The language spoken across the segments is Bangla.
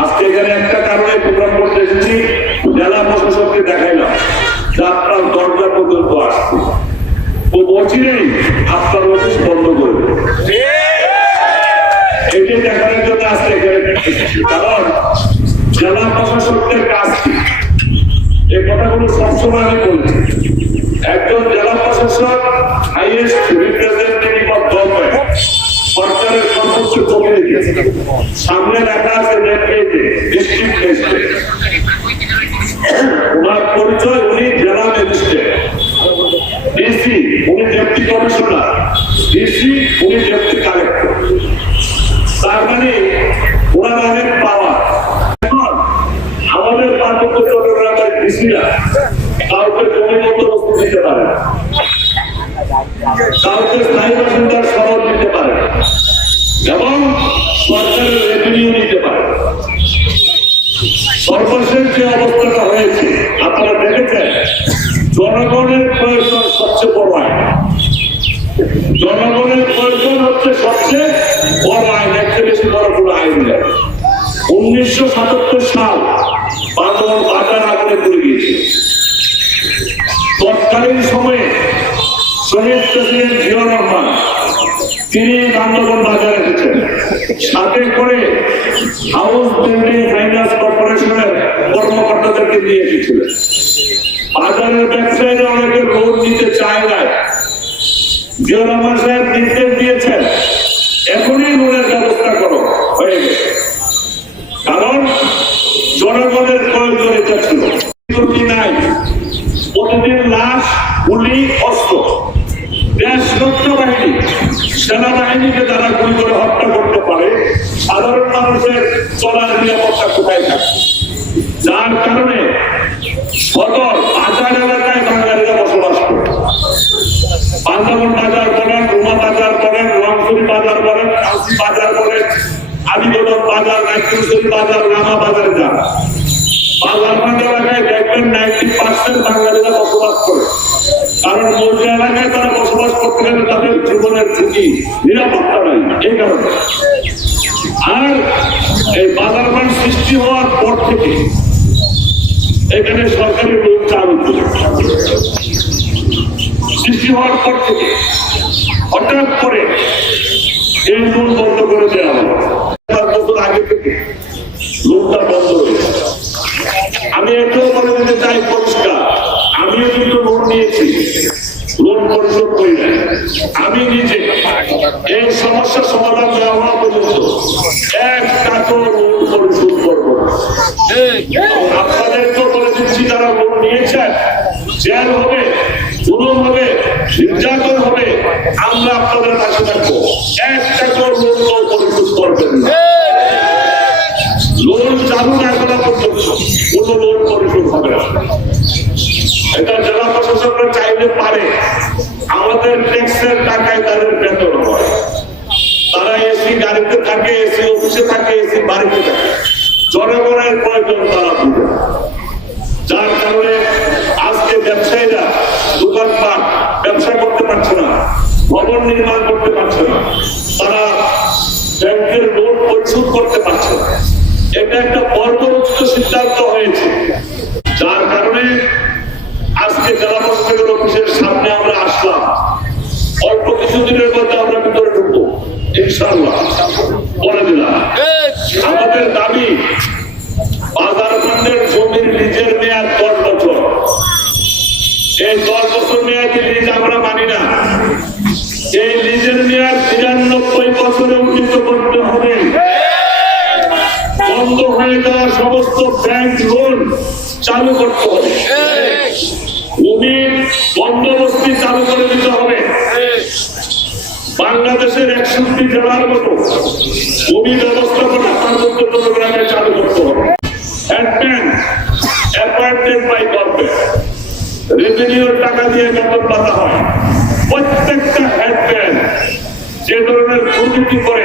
আজকে এখানে একটা কারণে প্রোগ্রাম করতে এসেছি, জেলা প্রশাসককে দেখাইলাম যে আপনার দরজা পর্যন্ত আসছে। ও বলছি আপনার অফিস বন্ধ করে এটি জন্য আজকে এখানে কারণ জেলা প্রশাসকদের কাজ কি? কথাগুলো সবসময় আমি বলছি একজন জেলা প্রশাসক, হাইয়েস্ট রিপ্রেজেন্টেটিভ অফ গভর্নমেন্ট। সরকারের সর্বোচ্চ প্রতিনিধি সামনে দেখা আছে নেতৃত্বে ডিস্ট্রিক্ট ওনার পরিচয় উনি জেলা ম্যাজিস্ট্রেট। ডিসি, উনি ডেপুটি কমিশনার। ডিসি, উনি ডেপুটি কালেক্টর। তার মানে ওনার অনেক পাওয়ার। এখন আমাদের পার্বত্য চট্টগ্রামের ডিসিরা কাউকে জমি বন্দোবস্ত দিতে পারে কাউকে স্থায়ী বাসিন্দার। এবং সরকারের রেভিনিউ নিতে পারে। সর্বশেষ যে অবস্থাটা হয়েছে, আপনারা দেখেছেন, জনগণের প্রয়োজন সবচেয়ে বড় আইন। জনগণের প্রয়োজন হচ্ছে সবচেয়ে বড় আইন একটা বেশি বড় কোনো আইন নেই। উনিশশো সাতাত্তর সাল বান্দর বাজার আগুনে পড়ে গিয়েছিল তৎকালীন সময়ে শহীদ প্রেসিডেন্ট জিয়াউর রহমান তিনি বান্দরবন বাজার এসেছেন সাথে করে হাউস বিল্ডিং ফাইন্যান্স কর্পোরেশনের কর্মকর্তাদেরকে নিয়ে এসেছিলেন বাজারের ব্যবসায়ীরা অনেকে লোন নিতে চায় না জিয়াউর রহমান সাহেব নির্দেশ দিয়েছেন, এখনই লোনের ব্যবস্থা করো, হয়ে গেছে। কারণ জনগণের প্রয়োজন এটা ছিল নাই? প্রতিদিন লাশ, গুলি, অস্ত্র। সেনাবাহিনীকে তারা গুলি করে হত্যা করতে পারে, সাধারণ মানুষের চলার নিরাপত্তা কোথায় থাকে যার কারণে বাজার এলাকায় বাঙালিরা বসবাস করে। বান্দরবন বাজার বলেন, রুমা বাজার বলেন, রংপুরি বাজার কাশি বাজার বলেন আদিগোদম বাজার নাইকুশরী বাজার বাজারে যান। নাইনটি বসবাস তাদের জীবনের ঝুঁকি নিরাপত্তা নাই এই কারণে। আর এই বাজারবান সৃষ্টি হওয়ার পর থেকে এখানে সরকারি লোক চালু সৃষ্টি হওয়ার পর থেকে হঠাৎ করে এই লোন বন্ধ করে দেওয়া হলো। তার বছর আগে থেকে লোনটা বন্ধ হয়েছে আমি এটাও বলে দিতে চাই, পরিষ্কার। আমিও কিন্তু লোন নিয়েছি। না আমি নিজে এই সমস্যার সমাধান হওয়া পর্যন্ত এক টাকাও লোন পরিশোধ করব না। আপনাদেরকেও বলে দিচ্ছি, যারা লোন নিয়েছেন জেল হবে আমরা আপনাদের পাশে থাকব। এক টাকাও লোন করবেন না। লোন চালু না করা পর্যন্ত কোনো লোন না। এটা আমাদের ট্যাক্সের টাকায় তাদের বেতন তারা এসি গাড়িতে থাকে এসি অফিসে থাকে এসি বাড়িতে থাকে। জনগণের প্রয়োজন তারা যার কারণে আজকে ব্যবসায়ীরা দোকানপাট ব্যবসা করতে পারছে না, ভবন নির্মাণ করতে পারছে না, তারা ব্যাংকের লোন পরিশোধ করতে পারছে না। এটা একটা পর্বরচিত সিদ্ধান্ত হয়েছে। যার কারণে আজকে জেলা প্রশাসকের অফিসের ব্যাংক লোন চালু করতে হবে। বন্দোবস্তি চালু করে দিতে হবে। বাংলাদেশের একষট্টি জেলার মতো ব্যবস্থাপনা পার্বত্য চট্টগ্রামে চালু করতে হবে। টাকা দিয়ে হয়। প্রত্যেকটা যে ধরনের দুর্নীতি করে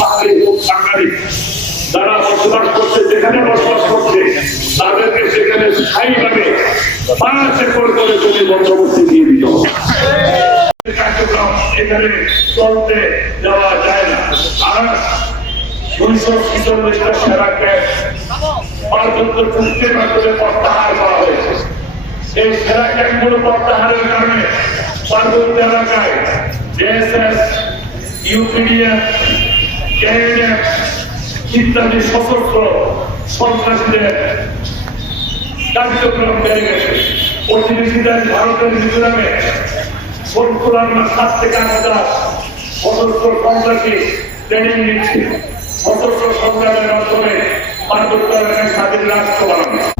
পাহাড়ি হোক বাঙালি যারা বসবাস করছে, যেখানে বসবাস করছে, তাদেরকে সেখানে স্থায়ীভাবে পাঁচ একর করে জমি বন্দোবস্ত দিয়ে দিতে কার্যক্রম এখানে চলতে দেওয়া যায় না। আর উনিশশো ছিচল্লিশটা সেরাকে পার্বত্য চুক্তির মাধ্যমে প্রত্যাহার হয়েছে। এই সেরা ক্যাম্পগুলো প্রত্যাহারের কারণে পার্বত্য এলাকায় ইত্যাদি সশস্ত্র সন্ত্রাসীদের কার্যক্রম বেড়ে গেছে প্রতিবেশীদের ভারতের মিজোরামে সত্তর সাত থেকে আট হাজার সশস্ত্র সন্ত্রাসী ট্রেনিং নিচ্ছে সশস্ত্র সংগ্রামের মাধ্যমে পার্বত্য এলাকায় স্বাধীন রাষ্ট্র বানানো।